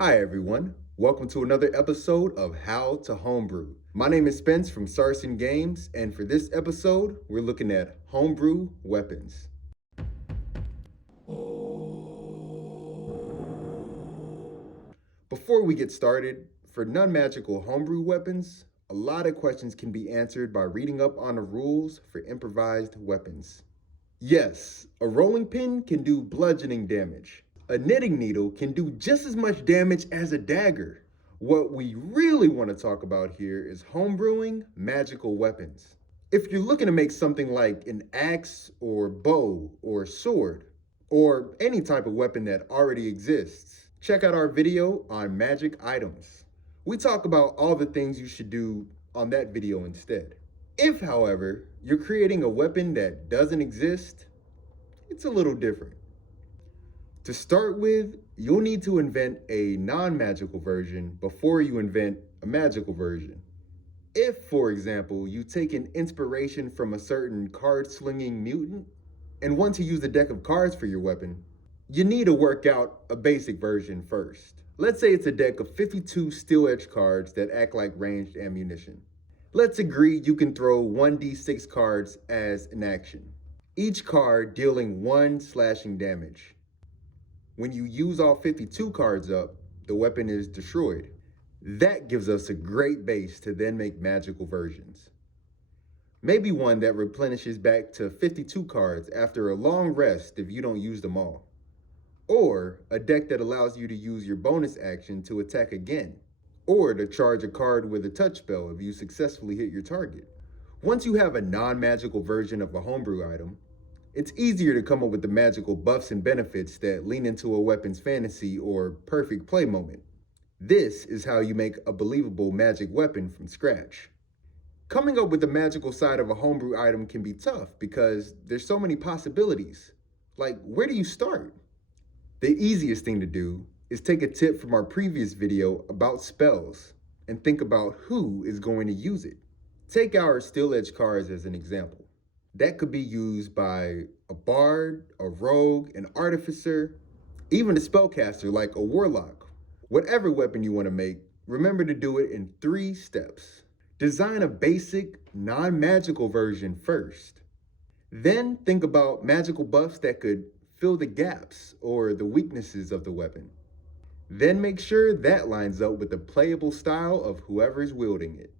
Hi everyone, welcome to another episode of How to Homebrew. My name is Spence from Sarson Games, and for this episode, we're looking at homebrew weapons. Before we get started, for non-magical homebrew weapons, a lot of questions can be answered by reading up on the rules for improvised weapons. Yes, a rolling pin can do bludgeoning damage. A knitting needle can do just as much damage as a dagger. What we really want to talk about here is homebrewing magical weapons. If you're looking to make something like an axe or bow or sword, or any type of weapon that already exists, check out our video on magic items. We talk about all the things you should do on that video instead. If, however, you're creating a weapon that doesn't exist, it's a little different. To start with, you'll need to invent a non-magical version before you invent a magical version. If, for example, you take an inspiration from a certain card-slinging mutant and want to use a deck of cards for your weapon, you need to work out a basic version first. Let's say it's a deck of 52 steel-edge cards that act like ranged ammunition. Let's agree you can throw 1d6 cards as an action, each card dealing 1 slashing damage. When you use all 52 cards up, the weapon is destroyed. That gives us a great base to then make magical versions. Maybe one that replenishes back to 52 cards after a long rest if you don't use them all. Or a deck that allows you to use your bonus action to attack again, or to charge a card with a touch spell if you successfully hit your target. Once you have a non-magical version of a homebrew item, it's easier to come up with the magical buffs and benefits that lean into a weapon's fantasy or perfect play moment. This is how you make a believable magic weapon from scratch. Coming up with the magical side of a homebrew item can be tough because there's so many possibilities. Like, where do you start? The easiest thing to do is take a tip from our previous video about spells and think about who is going to use it. Take our steel edge cards as an example. That could be used by a bard, a rogue, an artificer, even a spellcaster like a warlock. Whatever weapon you want to make, remember to do it in 3 steps. Design a basic, non-magical version first. Then think about magical buffs that could fill the gaps or the weaknesses of the weapon. Then make sure that lines up with the playable style of whoever is wielding it.